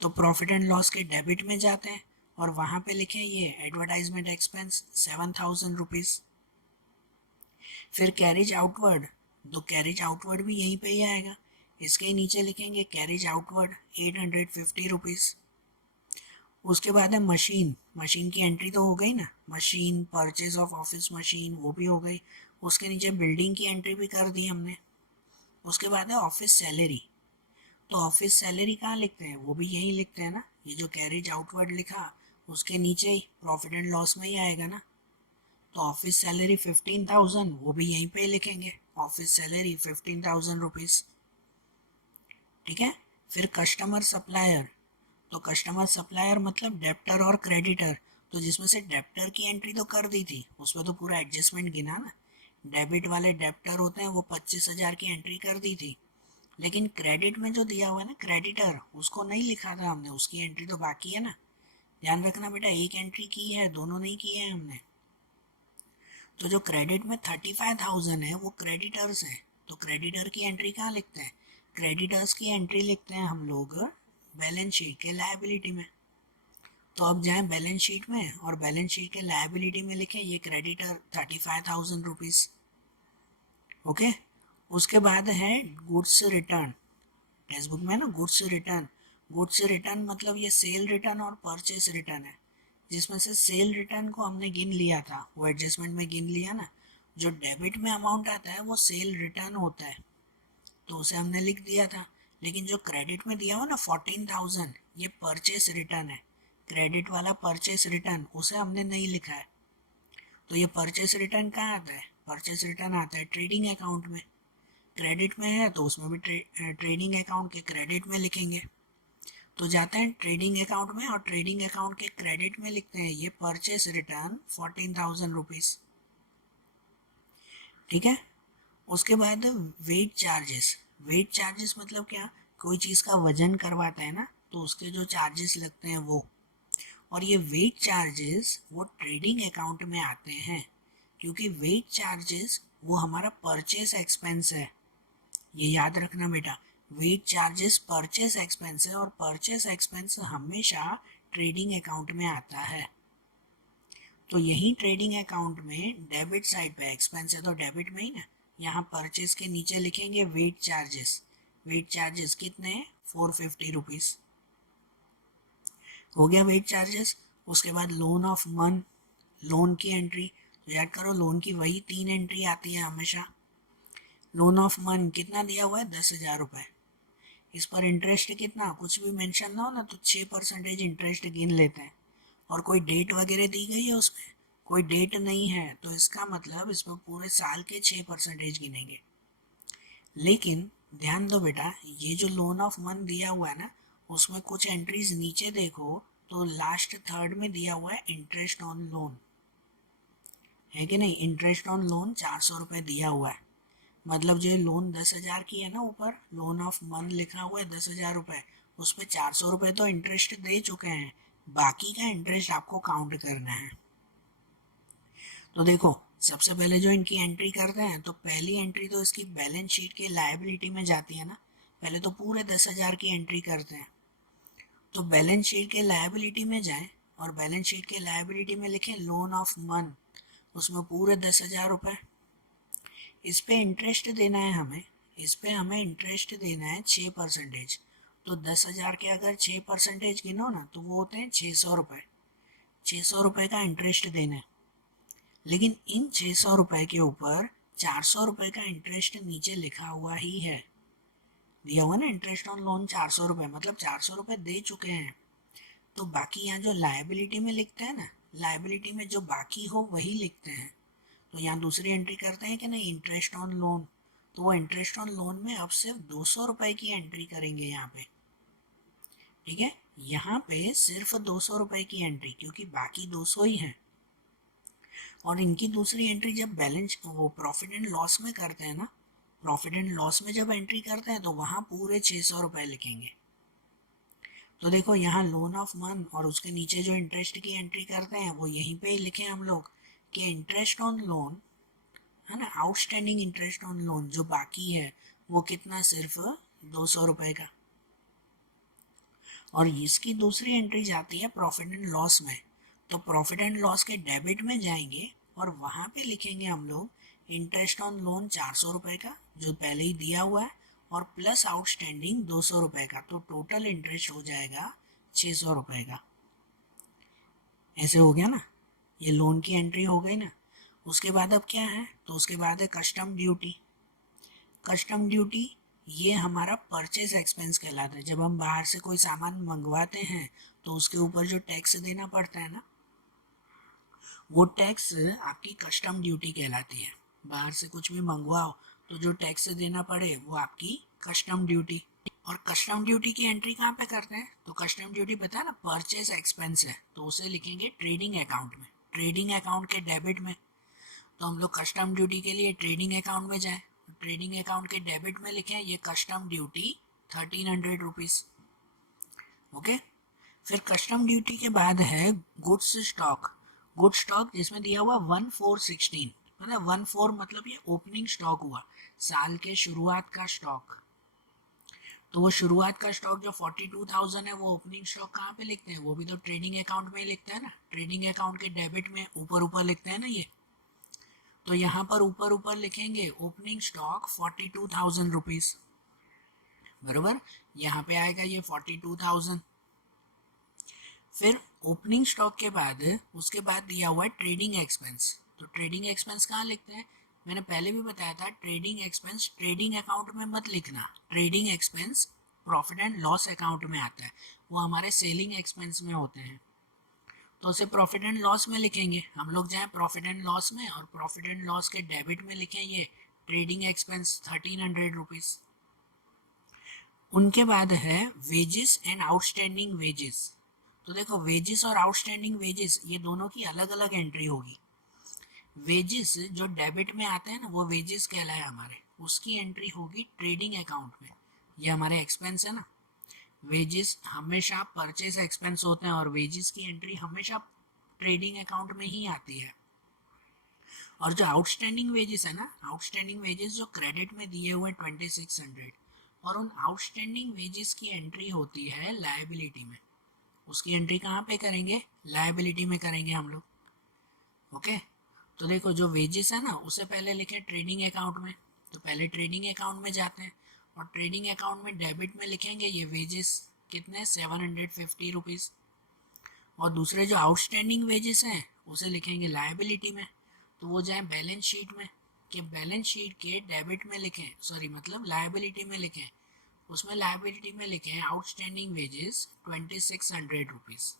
तो प्रॉफिट एंड लॉस के डेबिट में जाते हैं और वहाँ पे लिखें ये एडवर्टाइजमेंट एक्सपेंस 7,000 रुपीज़। फिर कैरेज आउटवर्ड, तो कैरेज आउटवर्ड भी यहीं पे ही आएगा, इसके नीचे लिखेंगे कैरेज आउटवर्ड 850 रुपीज़। उसके बाद है मशीन। मशीन की एंट्री तो हो गई ना, machine, purchase of office machine वो भी हो गई। उसके नीचे बिल्डिंग की एंट्री भी कर दी हमने। उसके बाद है ऑफिस सैलरी। तो ऑफिस सैलरी कहाँ लिखते हैं, वो भी यहीं लिखते हैं ना, ये जो कैरेज आउटवर्ड लिखा उसके नीचे ही प्रॉफिट एंड लॉस में ही आएगा ना। तो ऑफिस सैलरी 15,000, वो भी यहीं पे लिखेंगे, ऑफिस सैलरी 15,000 रुपीज़। ठीक है, फिर कस्टमर सप्लायर। तो कस्टमर सप्लायर मतलब डेप्टर और क्रेडिटर। तो जिसमें से डेप्टर की एंट्री तो कर दी थी, उसमें तो पूरा एडजस्टमेंट गिना ना। डेबिट वाले डेप्टर होते हैं वो 25,000 की एंट्री कर दी थी, लेकिन क्रेडिट में जो दिया हुआ है ना क्रेडिटर, उसको नहीं लिखा था हमने, उसकी एंट्री तो बाकी है ना। ध्यान रखना बेटा, एक एंट्री की है, दोनों नहीं की है हमने। तो जो क्रेडिट में 35,000 है वो क्रेडिटर्स है, तो क्रेडिटर की एंट्री कहाँ लिखते हैं, क्रेडिटर्स की एंट्री लिखते हैं हम लोग बैलेंस शीट के लायबिलिटी में। तो अब जाएं बैलेंस शीट में और बैलेंस शीट के लायबिलिटी में लिखें ये क्रेडिटर 35,000 रुपीज़। ओके, उसके बाद है गुड्स रिटर्न। टेक्स्ट बुक में ना गुड्स रिटर्न, गुड्स रिटर्न मतलब ये सेल रिटर्न और परचेस रिटर्न है, जिसमें से सेल रिटर्न को हमने गिन लिया था, वो एडजस्टमेंट में गिन लिया ना। जो डेबिट में अमाउंट आता है वो सेल रिटर्न होता है, तो उसे हमने लिख दिया था। लेकिन जो क्रेडिट में दिया हुआ ना 14,000, ये परचेस रिटर्न है, क्रेडिट वाला परचेस रिटर्न, उसे हमने नहीं लिखा है। तो ये परचेस रिटर्न कहाँ आता है? परचेस रिटर्न आता है ट्रेडिंग अकाउंट में। क्रेडिट में है तो उसमें भी ट्रेडिंग अकाउंट के क्रेडिट में लिखेंगे। तो जाते हैं ट्रेडिंग अकाउंट में और ट्रेडिंग अकाउंट के क्रेडिट में लिखते हैं ये परचेस रिटर्न 14,000 रुपीज़। ठीक है। उसके बाद वेट चार्जेस। वेट चार्जेस मतलब क्या? कोई चीज़ का वजन करवाता है ना, तो उसके जो चार्जेस लगते हैं वो। और ये वेट चार्जेस वो ट्रेडिंग अकाउंट में आते हैं, क्योंकि वेट चार्जेस वो हमारा परचेस एक्सपेंस है। ये याद रखना बेटा, वेट चार्जेस परचेस एक्सपेंस है और परचेस एक्सपेंस हमेशा ट्रेडिंग अकाउंट में आता है। तो यही ट्रेडिंग अकाउंट में डेबिट साइड पे एक्सपेंस है तो डेबिट में ही ना, यहाँ परचेस के नीचे लिखेंगे वेट चार्जेस। वेट चार्जेस कितने हैं? 450 रुपीज़। हो गया वेट चार्जेस। उसके बाद लोन ऑफ मंथ, लोन की एंट्री। तो याद करो लोन की वही 3 एंट्री आती है हमेशा। लोन ऑफ मंथ कितना दिया हुआ है? 10,000 रुपये। इस पर इंटरेस्ट कितना, कुछ भी मेंशन ना हो ना तो 6% इंटरेस्ट गिन लेते हैं। और कोई डेट वगैरह दी गई है उसमें? कोई डेट नहीं है, तो इसका मतलब इस पर पूरे साल के 6% गिनेंगे। लेकिन ध्यान दो बेटा, ये जो लोन ऑफ मंथ दिया हुआ है ना, उसमें कुछ एंट्रीज नीचे देखो तो लास्ट थर्ड में दिया हुआ है इंटरेस्ट ऑन लोन, है कि नहीं? इंटरेस्ट ऑन लोन 400 रुपये दिया हुआ है। मतलब जो लोन 10,000 की है ना, ऊपर लोन ऑफ मंथ लिखा हुआ है 10,000 रुपये, उस पर 400 रुपये तो इंटरेस्ट दे चुके हैं, बाकी का इंटरेस्ट आपको काउंट करना है। तो देखो सबसे पहले जो इनकी एंट्री करते हैं, तो पहली एंट्री तो इसकी बैलेंस शीट के लायबिलिटी में जाती है ना। पहले तो पूरे 10,000 की एंट्री करते हैं। तो बैलेंस शीट के लायबिलिटी में जाएं और बैलेंस शीट के लायबिलिटी में लिखें लोन ऑफ मंथ, उसमें पूरे 10,000 रुपये। इस पे इंटरेस्ट देना है हमें, इस पे हमें इंटरेस्ट देना है 6%। तो 10,000 के अगर 6% गिनो ना तो वो होते हैं 600 रुपये। 600 रुपये का इंटरेस्ट देना है। लेकिन इन 600 रुपये के ऊपर 400 रुपये का इंटरेस्ट नीचे लिखा हुआ ही है, दिया हुआ ना इंटरेस्ट ऑन लोन 400 रुपये, मतलब 400 रुपये दे चुके हैं। तो बाकी यहाँ जो लायबिलिटी में लिखते हैं ना, लायबिलिटी में जो बाकी हो वही लिखते हैं। तो यहाँ दूसरी एंट्री करते हैं कि नहीं, इंटरेस्ट ऑन लोन। तो वो इंटरेस्ट ऑन लोन में अब सिर्फ 200 रुपये की एंट्री करेंगे यहाँ पे। ठीक है, यहाँ पे सिर्फ 200 रुपये की एंट्री, क्योंकि बाकी 200 ही है। और इनकी दूसरी एंट्री जब बैलेंस वो प्रॉफिट एंड लॉस में करते हैं ना, प्रॉफिट एंड लॉस में जब एंट्री करते हैं तो वहाँ पूरे 600 रुपये लिखेंगे। तो देखो यहाँ लोन ऑफ मंथ और उसके नीचे जो इंटरेस्ट की एंट्री करते हैं वो यहीं पे ही लिखे हम लोग कि इंटरेस्ट ऑन लोन, है ना, आउटस्टैंडिंग इंटरेस्ट ऑन लोन जो बाकी है वो कितना, सिर्फ 200 रुपये का। और इसकी दूसरी एंट्री जाती है प्रॉफिट एंड लॉस में। तो प्रॉफिट एंड लॉस के डेबिट में जाएंगे और वहाँ पे लिखेंगे हम लोग इंटरेस्ट ऑन लोन 400 रुपये का जो पहले ही दिया हुआ है, और प्लस आउटस्टैंडिंग 200 रुपये का। तो टोटल इंटरेस्ट हो जाएगा 600 रुपये का। ऐसे हो गया ना, ये लोन की एंट्री हो गई ना। उसके बाद अब क्या है, तो उसके बाद है कस्टम ड्यूटी। कस्टम ड्यूटी ये हमारा परचेज एक्सपेंस कहलाता है। जब हम बाहर से कोई सामान मंगवाते हैं तो उसके ऊपर जो टैक्स देना पड़ता है ना, वो टैक्स आपकी कस्टम ड्यूटी कहलाती है। बाहर से कुछ भी मंगवाओ तो जो टैक्स देना पड़े वो आपकी कस्टम ड्यूटी। और कस्टम ड्यूटी की एंट्री कहाँ पे करते हैं, तो कस्टम ड्यूटी पता है ना परचेज एक्सपेंस है, तो उसे लिखेंगे ट्रेडिंग अकाउंट में, ट्रेडिंग अकाउंट के डेबिट में। तो हम लोग कस्टम ड्यूटी के लिए ट्रेडिंग अकाउंट में जाए, ट्रेडिंग अकाउंट के डेबिट में लिखें ये कस्टम ड्यूटी 1300 रुपीज़। ओके। फिर कस्टम ड्यूटी के बाद है गुड्स स्टॉक। गुड स्टॉक जिसमें दिया हुआ 1416, मतलब 14 मतलब ये ओपनिंग स्टॉक हुआ, साल के शुरुआत का स्टॉक। तो वो शुरुआत का स्टॉक जो 42,000 है वो ओपनिंग स्टॉक कहाँ पे लिखते हैं, वो भी तो ट्रेडिंग अकाउंट में ही लिखते हैं ना, ट्रेडिंग अकाउंट के डेबिट में ऊपर ऊपर लिखते हैं ना ये। तो यहाँ पर ऊपर ऊपर लिखेंगे ओपनिंग स्टॉक 42,000 रुपीज़, बरोबर। यहाँ पे आएगा ये 42,000। फिर ओपनिंग स्टॉक के बाद उसके बाद दिया हुआ है ट्रेडिंग एक्सपेंस। तो ट्रेडिंग एक्सपेंस कहाँ लिखते हैं, मैंने पहले भी बताया था ट्रेडिंग एक्सपेंस ट्रेडिंग अकाउंट में मत लिखना, trading expense profit and loss account में आता है, वो हमारे सेलिंग एक्सपेंस में होते हैं, तो उसे प्रॉफिट एंड लॉस में लिखेंगे। हम लोग जाएं प्रॉफिट एंड लॉस में और प्रॉफिट एंड लॉस के डेबिट में लिखें ये ट्रेडिंग एक्सपेंस 1300 रुपीज़। उनके बाद है वेजेस एंड आउटस्टैंडिंग वेजेस। तो देखो वेजेस और आउटस्टैंडिंग वेजेस ये दोनों की अलग अलग एंट्री होगी। वेजेस जो डेबिट में आते हैं ना वो वेजेस कहलाए हमारे, उसकी एंट्री होगी ट्रेडिंग अकाउंट में, ये हमारे एक्सपेंस है ना। वेजेस हमेशा परचेज एक्सपेंस होते हैं और वेजेस की एंट्री हमेशा ट्रेडिंग अकाउंट में ही आती है। और जो आउटस्टैंडिंग वेजेस है ना, आउटस्टैंडिंग वेजेस जो क्रेडिट में दिए हुए 2600, और उन आउटस्टैंडिंग वेजेस की एंट्री होती है लायबिलिटी में। उसकी एंट्री कहाँ पे करेंगे, लायबिलिटी में करेंगे हम लोग। ओके, तो देखो जो वेजेस है ना उसे पहले लिखे ट्रेडिंग अकाउंट में, तो पहले ट्रेडिंग अकाउंट में जाते हैं और ट्रेडिंग अकाउंट में डेबिट में लिखेंगे ये वेजेस कितने 750 रुपीज़, और दूसरे जो आउटस्टैंडिंग वेजेस हैं उसे लिखेंगे लायबिलिटी में। तो वो जाए बैलेंस शीट में, कि बैलेंस शीट के डेबिट में लिखें, सॉरी मतलब लायबिलिटी में लिखें, उसमें लायबिलिटी में लिखें आउटस्टैंडिंग वेजेस 2600 रुपीज़,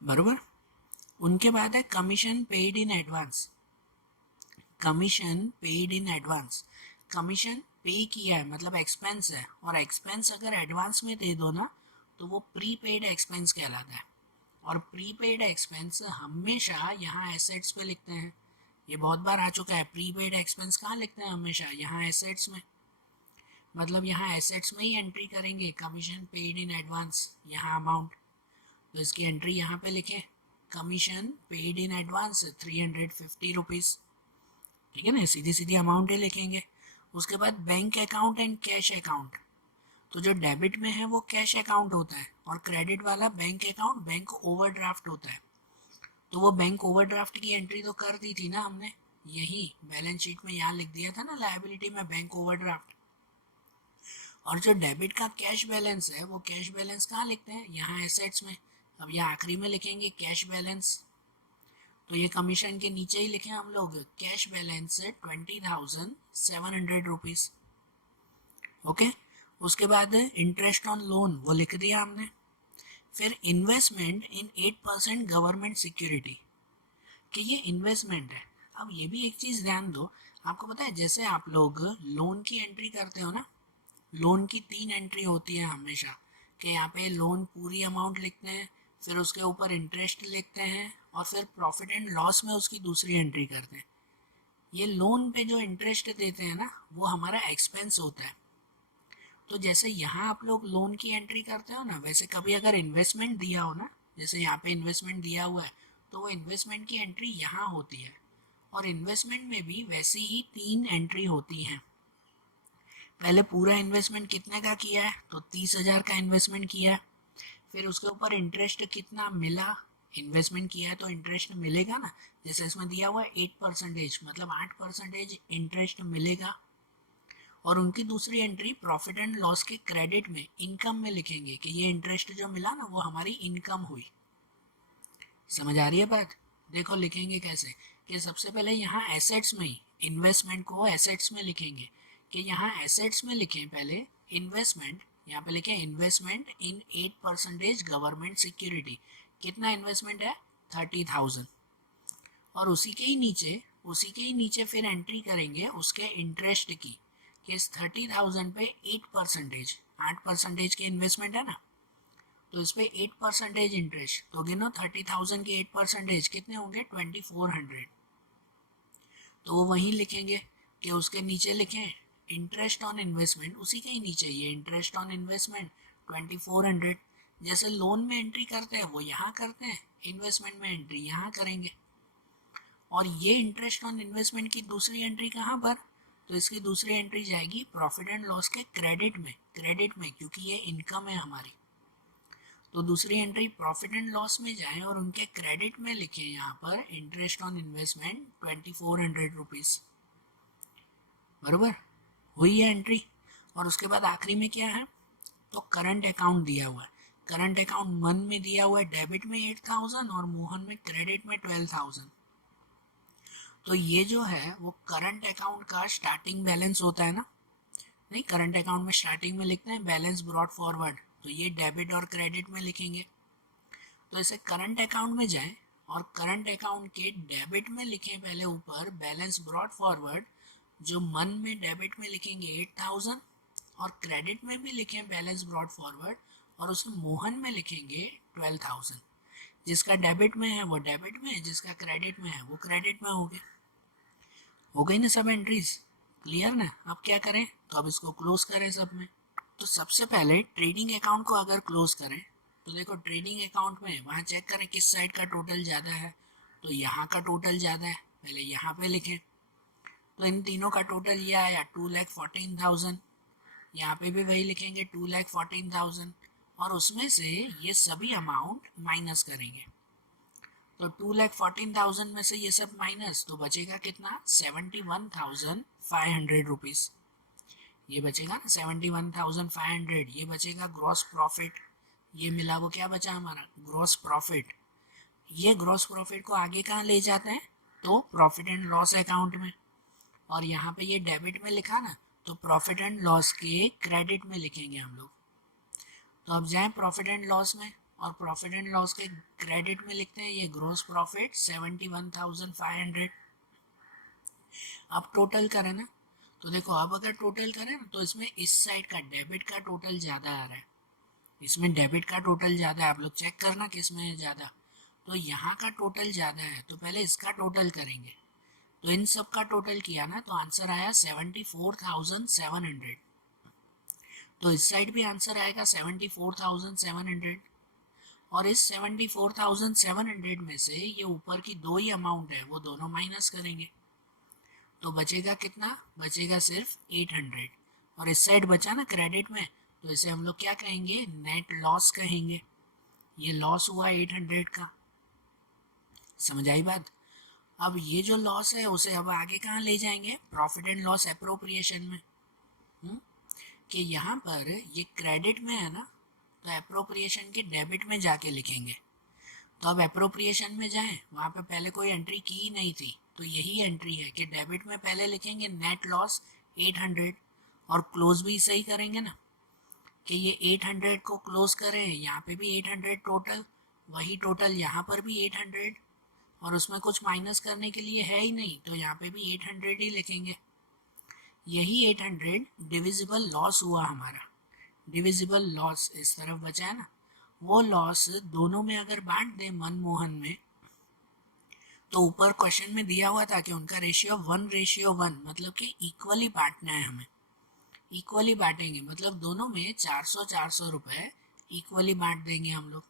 बराबर। उनके बाद है commission paid in advance. Commission paid in advance, commission पे किया है मतलब एक्सपेंस है, और एक्सपेंस अगर एडवांस में दे दो ना तो वो प्रीपेड एक्सपेंस कहलाता है। और प्रीपेड एक्सपेंस हमेशा यहाँ एसेट्स पे लिखते हैं, ये बहुत बार आ चुका है। प्रीपेड एक्सपेंस कहाँ लिखते हैं, हमेशा यहाँ एसेट्स में, मतलब यहाँ एसेट्स में ही एंट्री करेंगे कमीशन पेड इन एडवांस, यहाँ अमाउंट, तो इसकी एंट्री यहाँ पे लिखें commission paid in advance 350 rupees, ठीक है ना, सीधी सीधी अमाउंट ही लिखेंगे। उसके बाद bank account and cash account, तो जो डेबिट में है वो कैश अकाउंट होता है और क्रेडिट वाला बैंक अकाउंट बैंक ओवरड्राफ्ट होता है। तो वो बैंक ओवरड्राफ्ट की एंट्री तो कर दी थी ना हमने, यही बैलेंस शीट में यहाँ लिख दिया था ना लायबिलिटी में बैंक ओवरड्राफ्ट। और जो डेबिट का कैश बैलेंस है वो कैश बैलेंस कहाँ लिखते हैं, यहाँ एसेट्स में। अब यहाँ आखिरी में लिखेंगे कैश बैलेंस, तो ये कमीशन के नीचे ही लिखे हम लोग कैश बैलेंस 20,700 रुपीज़। ओके, उसके बाद इंटरेस्ट ऑन लोन वो लिख दिया हमने। फिर इन्वेस्टमेंट इन 8% गवर्नमेंट सिक्योरिटी, कि ये इन्वेस्टमेंट है। अब ये भी एक चीज़ ध्यान दो, आपको पता है जैसे आप लोग लोन की एंट्री करते हो ना, लोन की 3 एंट्री होती है हमेशा, कि यहाँ पे लोन पूरी अमाउंट लिखते हैं, फिर उसके ऊपर इंटरेस्ट लिखते हैं, और फिर प्रॉफिट एंड लॉस में उसकी दूसरी एंट्री करते हैं। ये लोन पे जो इंटरेस्ट देते हैं ना वो हमारा एक्सपेंस होता है। तो जैसे यहाँ आप लोग लोन की एंट्री करते हो ना, वैसे कभी अगर इन्वेस्टमेंट दिया हो ना, जैसे यहाँ पे इन्वेस्टमेंट दिया हुआ है, तो वो इन्वेस्टमेंट की एंट्री यहाँ होती है। और इन्वेस्टमेंट में भी वैसी ही 3 एंट्री होती हैं। पहले पूरा इन्वेस्टमेंट कितने का किया है, तो 30,000 का इन्वेस्टमेंट किया है, फिर उसके ऊपर इंटरेस्ट कितना मिला, इन्वेस्टमेंट किया है तो इंटरेस्ट मिलेगा ना, जैसे इसमें दिया हुआ है 8%, मतलब 8% इंटरेस्ट मिलेगा। और उनकी दूसरी एंट्री प्रॉफिट एंड लॉस के क्रेडिट में इनकम में लिखेंगे कि ये इंटरेस्ट जो मिला ना वो हमारी इनकम हुई। समझ आ रही है बात, देखो लिखेंगे कैसे, कि सबसे पहले यहाँ एसेट्स में ही इन्वेस्टमेंट को एसेट्स में लिखेंगे, कि यहाँ एसेट्स में लिखें पहले इन्वेस्टमेंट, यहाँ पे लिखें इन्वेस्टमेंट इन 8% गवर्नमेंट सिक्योरिटी, कितना इन्वेस्टमेंट है 30,000। और उसी के ही नीचे फिर एंट्री करेंगे उसके इंटरेस्ट की, कि इस 30,000 पे 8% के इन्वेस्टमेंट है ना, तो इस पे 8% इंटरेस्ट, तो गिनो 30,000 के 8% कितने होंगे 2400। तो वो वहीं लिखेंगे कि उसके नीचे लिखें इंटरेस्ट ऑन इन्वेस्टमेंट, उसी के ही नीचे ये इंटरेस्ट ऑन इन्वेस्टमेंट 2400। जैसे लोन में एंट्री करते हैं वो यहाँ करते हैं, इन्वेस्टमेंट में एंट्री यहाँ करेंगे। और ये इंटरेस्ट ऑन इन्वेस्टमेंट की दूसरी एंट्री कहाँ पर, तो इसकी दूसरी एंट्री जाएगी प्रॉफिट एंड लॉस के क्रेडिट में क्योंकि ये इनकम है हमारी। तो दूसरी एंट्री प्रॉफिट एंड लॉस में जाए और उनके क्रेडिट में लिखें यहाँ पर इंटरेस्ट ऑन इन्वेस्टमेंट 2400 रुपीज़, बराबर हुई है एंट्री। और उसके बाद आखिरी में क्या है, तो करंट अकाउंट दिया हुआ है। करंट अकाउंट मन में दिया हुआ है डेबिट में 8,000 और मोहन में क्रेडिट में 12,000। तो ये जो है वो करंट अकाउंट का स्टार्टिंग बैलेंस होता है ना, नहीं करंट अकाउंट में स्टार्टिंग में लिखते हैं बैलेंस ब्रॉट फॉरवर्ड, तो ये डेबिट और क्रेडिट में लिखेंगे। तो इसे करंट अकाउंट में जाएं और करंट अकाउंट के डेबिट में लिखें पहले ऊपर बैलेंस ब्रॉट फॉरवर्ड, जो मन में डेबिट में लिखेंगे 8000 और क्रेडिट में भी लिखें बैलेंस ब्रॉट फॉरवर्ड और उसे मोहन में लिखेंगे 12000। जिसका डेबिट में है वो डेबिट में, जिसका क्रेडिट में है वो क्रेडिट में हो गई ना सब एंट्रीज, क्लियर ना। अब क्या करें, तो अब इसको क्लोज करें सब में। तो सबसे पहले ट्रेडिंग अकाउंट को अगर क्लोज करें तो देखो ट्रेडिंग अकाउंट में वहाँ चेक करें किस साइड का टोटल ज़्यादा है, तो यहाँ का टोटल ज़्यादा है, पहले यहाँ पे लिखें। तो इन तीनों का टोटल ये आया 2,14,000, यहाँ पे भी वही लिखेंगे 2,14,000 और उसमें से ये सभी अमाउंट माइनस करेंगे। तो 2,14,000 में से ये सब माइनस, तो बचेगा कितना 71,500 रुपीज़, ये बचेगा ना 71,500, ये बचेगा ग्रॉस प्रॉफिट, ये मिला वो क्या बचा हमारा ग्रॉस प्रॉफिट। ये ग्रॉस प्रॉफिट को आगे कहाँ ले जाते हैं, तो प्रॉफिट एंड लॉस अकाउंट में, और यहाँ पे ये डेबिट में लिखा ना, तो प्रॉफिट एंड लॉस के क्रेडिट में लिखेंगे हम लोग। तो अब जाएं प्रॉफिट एंड लॉस में और प्रॉफिट एंड लॉस के क्रेडिट में लिखते हैं ये ग्रॉस प्रॉफिट 71,500। अब टोटल करें ना, तो देखो अब अगर टोटल करें ना तो इसमें इस साइड का डेबिट का टोटल ज़्यादा आ रहा है, इसमें डेबिट का टोटल ज़्यादा है, आप लोग चेक करना किस में है ज़्यादा। तो यहाँ का टोटल ज़्यादा है तो पहले इसका टोटल करेंगे, तो इन सब का टोटल किया ना तो आंसर आया 74,700। तो इस साइड भी आंसर आएगा 74,700 और इस 74,700 में से ये ऊपर की दो ही अमाउंट है वो दोनों माइनस करेंगे, तो बचेगा कितना, बचेगा सिर्फ 800। और इस साइड बचा ना क्रेडिट में, तो इसे हम लोग क्या कहेंगे नेट लॉस कहेंगे, ये लॉस हुआ 800 का, समझ आई बात। अब ये जो लॉस है उसे अब आगे कहाँ ले जाएंगे प्रॉफिट एंड लॉस एप्रोप्रिएशन में, कि यहाँ पर ये क्रेडिट में है ना, तो एप्रोप्रिएशन के डेबिट में जाके लिखेंगे। तो अब एप्रोप्रिएशन में जाएं, वहाँ पे पहले कोई एंट्री की ही नहीं थी, तो यही एंट्री है कि डेबिट में पहले लिखेंगे नेट लॉस 800 और क्लोज भी सही करेंगे ना, कि ये 800 को क्लोज करें, यहाँ पे भी 800 टोटल, वही टोटल यहाँ पर भी 800 और उसमें कुछ माइनस करने के लिए है ही नहीं, तो यहाँ पे भी 800 ही लिखेंगे। यही 800 डिविजिबल लॉस हुआ हमारा, डिविजिबल लॉस इस तरफ बचा है ना, वो लॉस दोनों में अगर बांट दें मनमोहन में, तो ऊपर क्वेश्चन में दिया हुआ था कि उनका रेशियो 1:1, मतलब कि इक्वली बांटना है हमें, इक्वली बांटेंगे, मतलब दोनों में 400 रुपए इक्वली बांट देंगे हम लोग,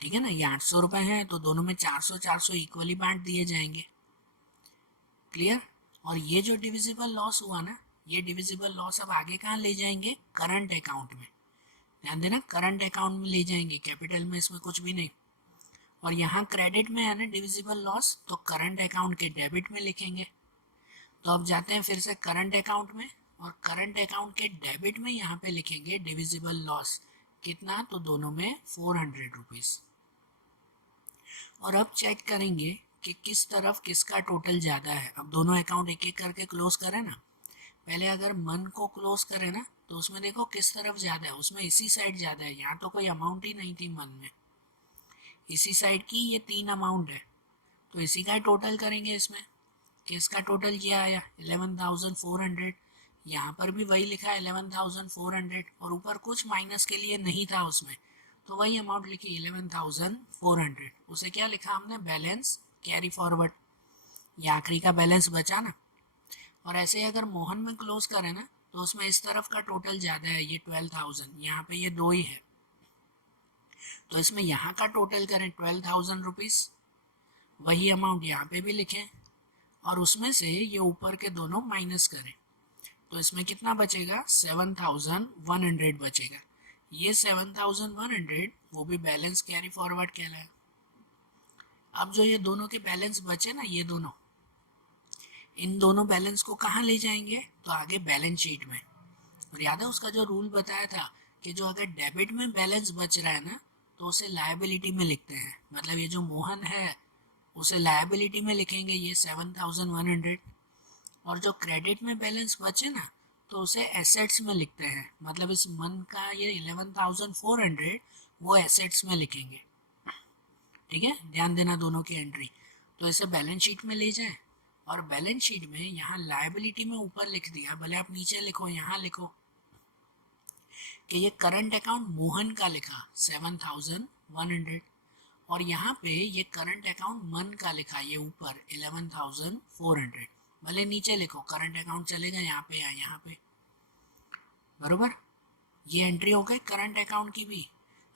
ठीक है ना। ये 800 रुपए हैं तो दोनों में 400 इक्वली बांट दिए जाएंगे, क्लियर। और ये जो डिविजिबल लॉस हुआ ना, ये डिविजिबल लॉस अब आगे कहाँ ले जाएंगे करंट अकाउंट में, ध्यान देना करंट अकाउंट में ले जाएंगे, कैपिटल में इसमें कुछ भी नहीं। और यहाँ क्रेडिट में है ना डिविजिबल लॉस, तो करंट अकाउंट के डेबिट में लिखेंगे। तो अब जाते हैं फिर से करंट अकाउंट में और करंट अकाउंट के डेबिट में यहाँ पे लिखेंगे डिविजिबल लॉस कितना, तो दोनों में 400 रुपीज़। और अब चेक करेंगे कि किस तरफ किसका टोटल ज़्यादा है। अब दोनों अकाउंट एक एक करके क्लोज करें ना, पहले अगर मन को क्लोज करें ना तो उसमें देखो किस तरफ ज़्यादा है, उसमें इसी साइड ज़्यादा है, यहाँ तो कोई अमाउंट ही नहीं थी मन में, इसी साइड की ये 3 अमाउंट है, तो इसी का टोटल करेंगे इसमें, कि इसका टोटल ये आया 11,400, यहाँ पर भी वही लिखा है 11,400 और ऊपर कुछ माइनस के लिए नहीं था उसमें, तो वही अमाउंट लिखी 11,400, उसे क्या लिखा हमने बैलेंस कैरी फॉरवर्ड, ये आखिरी का बैलेंस बचा ना। और ऐसे अगर मोहन में क्लोज करें ना तो उसमें इस तरफ का टोटल ज़्यादा है, ये 12,000, यहाँ पे ये दो ही है, तो इसमें यहाँ का टोटल करें 12,000 रुपीज़, वही अमाउंट यहाँ पे भी लिखें और उसमें से ये ऊपर के दोनों माइनस करें, तो इसमें कितना बचेगा 7,100 बचेगा। ये 7,100 वो भी बैलेंस कैरी फॉरवर्ड कहलाए। अब जो ये दोनों के बैलेंस बचे ना, ये दोनों, इन दोनों बैलेंस को कहाँ ले जाएंगे, तो आगे बैलेंस शीट में। और याद है उसका जो रूल बताया था कि जो अगर डेबिट में बैलेंस बच रहा है ना तो उसे लायबिलिटी में लिखते हैं, मतलब ये जो मोहन है उसे लायबिलिटी में लिखेंगे ये 7,100, और जो क्रेडिट में बैलेंस बचे ना तो उसे एसेट्स में लिखते हैं, मतलब इस मंथ का ये 11,400 वो एसेट्स में लिखेंगे। ठीक है, ध्यान देना दोनों की एंट्री। तो इसे बैलेंस शीट में ले जाए, और बैलेंस शीट में यहाँ लायबिलिटी में ऊपर लिख दिया, भले आप नीचे लिखो, यहाँ लिखो कि ये करंट अकाउंट मोहन का लिखा 7,100, और यहाँ पे ये करंट अकाउंट मन का लिखा ये ऊपर 11,400। भले नीचे लिखो, करंट अकाउंट चलेगा यहाँ पे या यहाँ पे, बरोबर। ये एंट्री हो गई करंट अकाउंट की भी।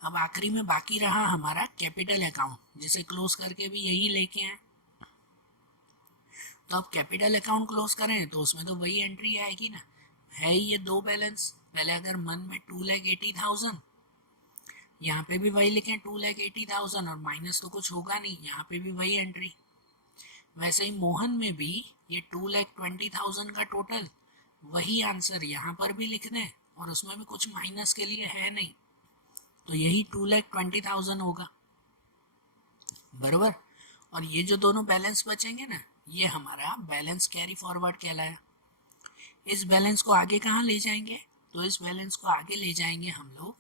अब आखिरी में बाकी रहा हमारा कैपिटल अकाउंट, जिसे क्लोज करके भी यही लेके आए। तो अब कैपिटल अकाउंट क्लोज करें तो उसमें तो वही एंट्री आएगी ना, है ही ये दो बैलेंस। पहले अगर मन में 2,80,000, यहाँ पे भी वही लिखें 2,80,000, और माइनस तो कुछ होगा नहीं, यहाँ पे भी वही एंट्री। वैसे ही मोहन में भी ये 2,20,000 का टोटल, वही आंसर यहाँ पर भी लिख दें, और उसमें भी कुछ माइनस के लिए है नहीं, तो यही 2,20,000 होगा, बरोबर। और ये जो दोनों बैलेंस बचेंगे ना, ये हमारा बैलेंस कैरी फॉरवर्ड कहलाया। इस बैलेंस को आगे कहाँ ले जाएंगे, तो इस बैलेंस को आगे ले जाएंगे हम लोग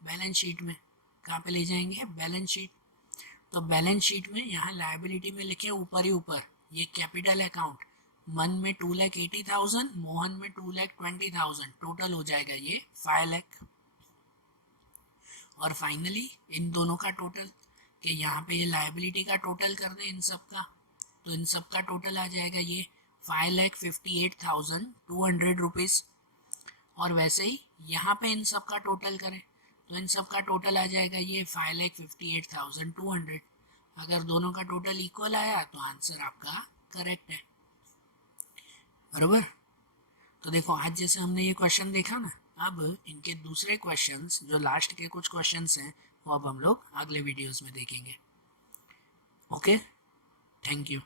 बैलेंस शीट में। कहाँ पे ले जाएंगे, बैलेंस शीट। तो बैलेंस शीट में यहाँ लायबिलिटी में लिखे ऊपर ही ऊपर ये कैपिटल अकाउंट, मन में 2,80,000, मोहन में 2,20,000, टोटल हो जाएगा ये 5 लाख। और फाइनली इन दोनों का टोटल, कि यहाँ पे ये लायबिलिटी का टोटल कर दें इन सब का, तो इन सब का टोटल आ जाएगा ये 5,58,200 रुपीज़। और वैसे ही यहाँ पे इन सब का टोटल करें तो इन सब का टोटल आ जाएगा ये 5,58,200। अगर दोनों का टोटल इक्वल आया तो आंसर आपका करेक्ट है, बरोबर। तो देखो आज जैसे हमने ये क्वेश्चन देखा ना, अब इनके दूसरे क्वेश्चंस जो लास्ट के कुछ क्वेश्चंस हैं वो अब हम लोग अगले वीडियोस में देखेंगे। Okay, thank you.